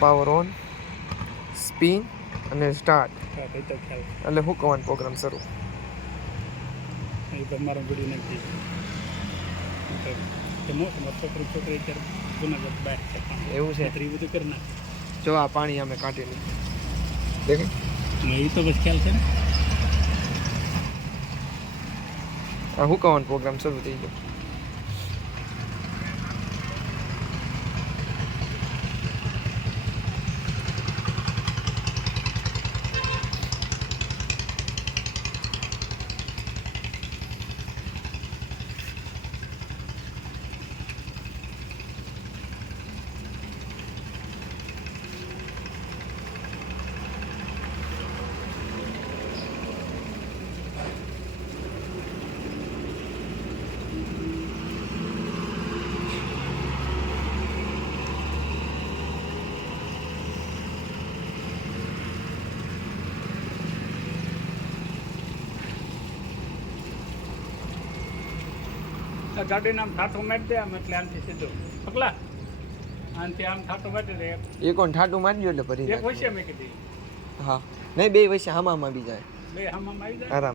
Power on, spin અને start. હા કઈ તો ખ્યાલ એટલે હું કહેવાનો પ્રોગ્રામ શરૂ. એ તો મારું વિડીયો નાખી તો મોટો મારો છોકરી અત્યારે જુનાગઢ બહાર છે એવું છે? એ બધું કરી નાખે. જો આ પાણી અમે કાઢી લીધું દેખે. એ તો બસ ખ્યાલ છે ને. આ હું કહેવાનો પ્રોગ્રામ શરૂ થઈ ગયો. ગાડીને આમ ઠાઠો મારી દે આમ એટલે આમથી સીધો પકલા આમથી આમ ઠાઠો મારી દે. એ કોણ ઠાટું મારજો એટલે ભરી એક વચ્ચે મેં કીધી હા નહીં બે વચ્ચે હામાં બી જાય બે હમામ આવી જાય. આરામ.